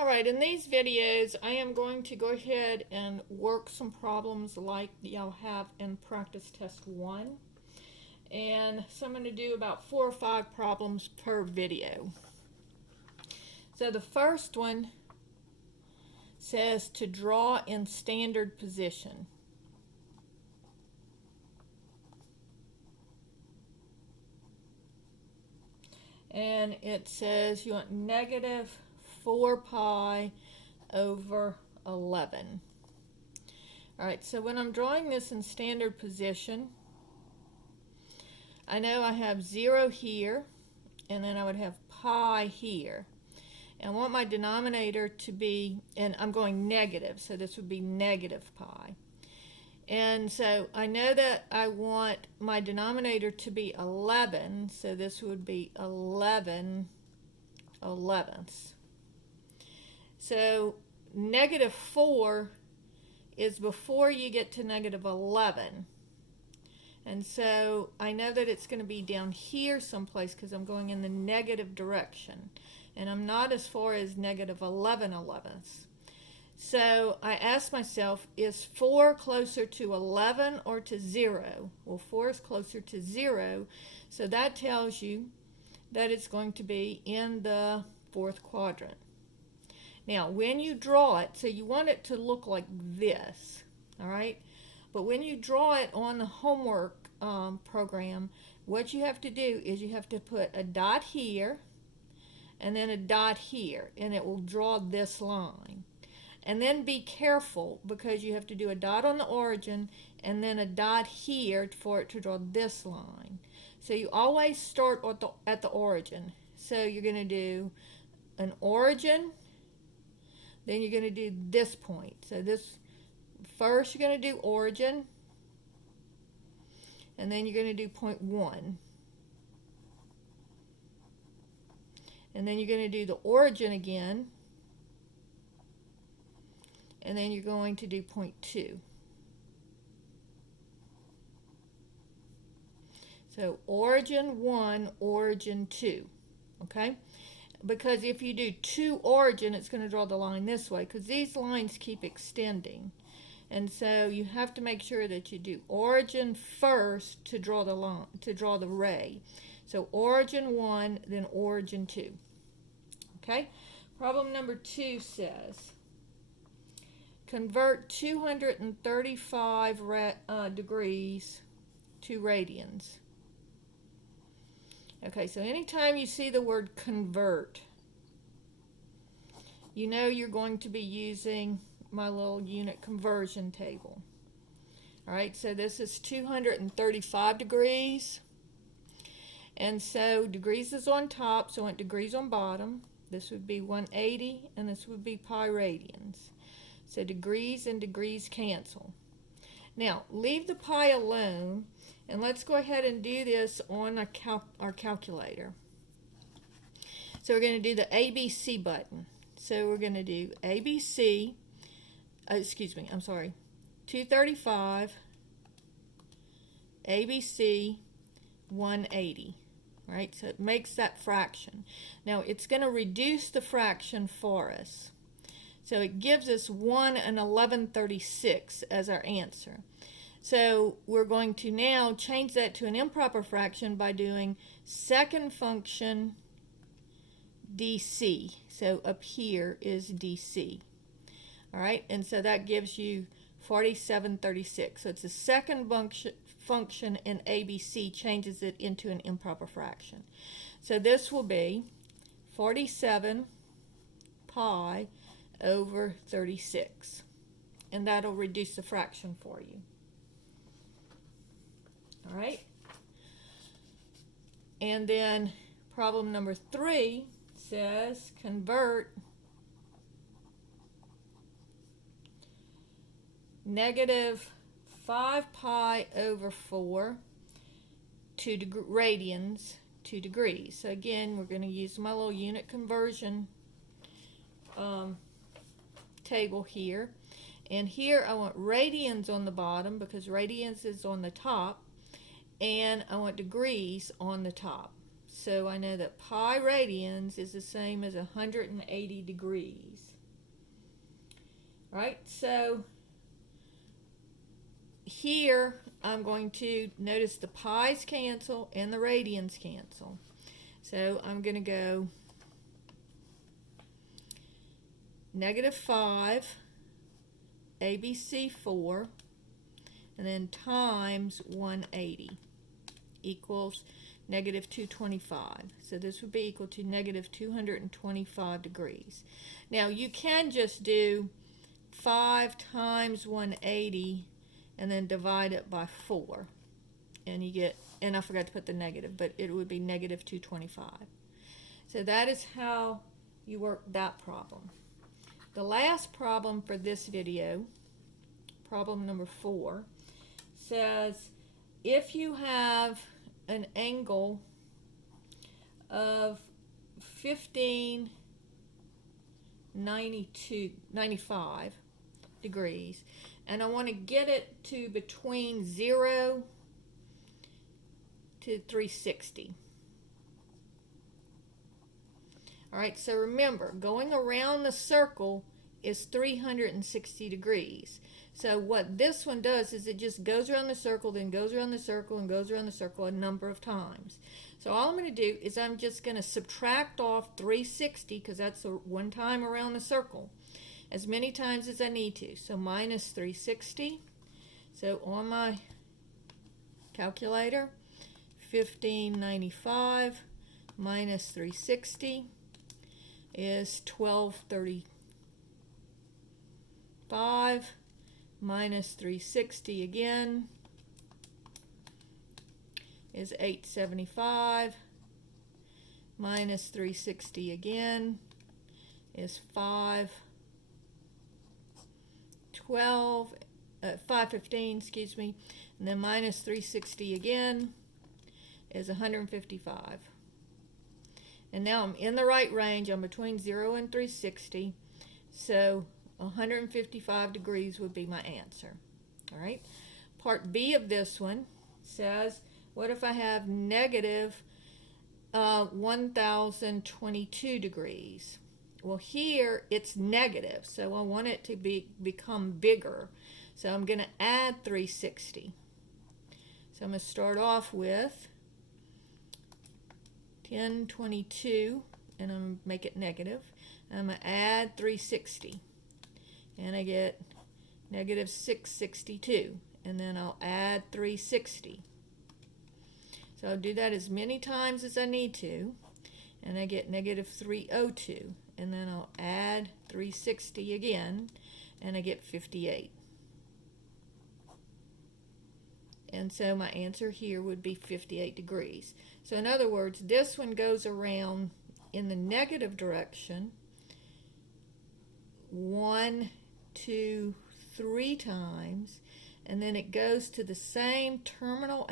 Alright, in these videos I am going to go ahead and work some problems like y'all have in practice test 1. And so I'm going to do about 4 or 5 problems per video. So the first one says to draw in standard position. And it says you want negative 4 pi over 11. Alright, so when I'm drawing this in standard position, I know I have 0 here, and then I would have pi here. And I want my denominator to be, and I'm going negative, so this would be negative pi. And so I know that I want my denominator to be 11, so this would be 11 elevenths. So negative 4 is before you get to negative 11. And so I know that it's going to be down here someplace because I'm going in the negative direction. And I'm not as far as negative 11 elevenths. So I asked myself, is 4 closer to 11 or to 0? Well, 4 is closer to 0, so that tells you that it's going to be in the 4th quadrant. Now, when you draw it, so you want it to look like this, all right? But when you draw it on the homework program, what you have to do is you have to put a dot here and then a dot here, and it will draw this line. And then be careful because you have to do a dot on the origin and then a dot here for it to draw this line. So you always start at the origin. So you're going to do an origin, then you're going to do this point. So this first you're going to do origin, and then you're going to do point 1. And then you're going to do the origin again, and then you're going to do point 2. So origin 1, origin 2, okay? Because if you do 2 origin, it's going to draw the line this way because these lines keep extending. And so you have to make sure that you do origin first to draw the line, to draw the ray. So origin 1, then origin 2. Okay? Problem number 2 says convert 235 degrees to radians. Okay, so anytime you see the word convert, you know you're going to be using my little unit conversion table. All right, so this is 235 degrees. And so degrees is on top, so I want degrees on bottom. This would be 180, and this would be pi radians. So degrees and degrees cancel. Now, leave the pi alone, and let's go ahead and do this on our calculator. So we're going to do the ABC button. So we're going to do ABC, 235, ABC, 180. Right, so it makes that fraction. Now it's going to reduce the fraction for us. So it gives us 1 and 11/36 as our answer. So we're going to now change that to an improper fraction by doing second function DC. So up here is DC. All right, and so that gives you 47/36. So it's a second function in ABC changes it into an improper fraction. So this will be 47 pi over 36. And that'll reduce the fraction for you. All right. And then problem number 3 says convert negative 5 pi over 4 to radians to degrees. So again, we're going to use my little unit conversion table here. And here I want radians on the bottom because radians is on the top. And I want degrees on the top. So I know that pi radians is the same as 180 degrees. All right, so here I'm going to notice the pi's cancel and the radians cancel. So I'm going to go -5, ABC 4, and then times 180 equals -225. So this would be equal to -225 degrees. Now you can just do 5 times 180 and then divide it by 4. And you get, and I forgot to put the negative, but it would be -225. So that is how you work that problem. The last problem for this video, problem number 4, says if you have an angle of 1595 degrees, and I want to get it to between 0 to 360. All right, so remember, going around the circle is 360 degrees. So what this one does is it just goes around the circle, then goes around the circle, and goes around the circle a number of times. So all I'm going to do is I'm just going to subtract off 360, because that's one time around the circle, as many times as I need to. So minus 360. So on my calculator, 1595 minus 360 is 1235 minus 360 again is 875 minus 360 again is 515, excuse me, and then minus 360 again is 155. And now I'm in the right range. I'm between 0 and 360. So 155 degrees would be my answer. All right. Part B of this one says, what if I have negative 1022 degrees? Well, here it's negative, so I want it to become bigger. So I'm going to add 360. So I'm going to start off with 1022, and I'm going to make it negative. I'm going to add 360, and I get negative 662, and then I'll add 360. So I'll do that as many times as I need to, and I get negative 302, and then I'll add 360 again, and I get 58. And so my answer here would be 58 degrees. So in other words, this one goes around in the negative direction 1, 2, 3 times, and then it goes to the same coterminal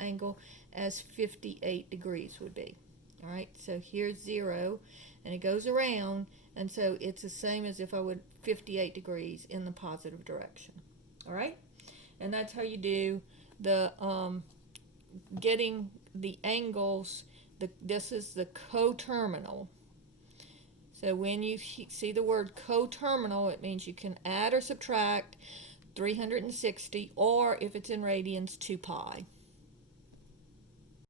angle as 58 degrees would be. All right, so here's 0, and it goes around, and so it's the same as if I would 58 degrees in the positive direction. All right, and that's how you do the getting the angles. This is the coterminal. So when you see the word coterminal, it means you can add or subtract 360, or if it's in radians, 2 pi.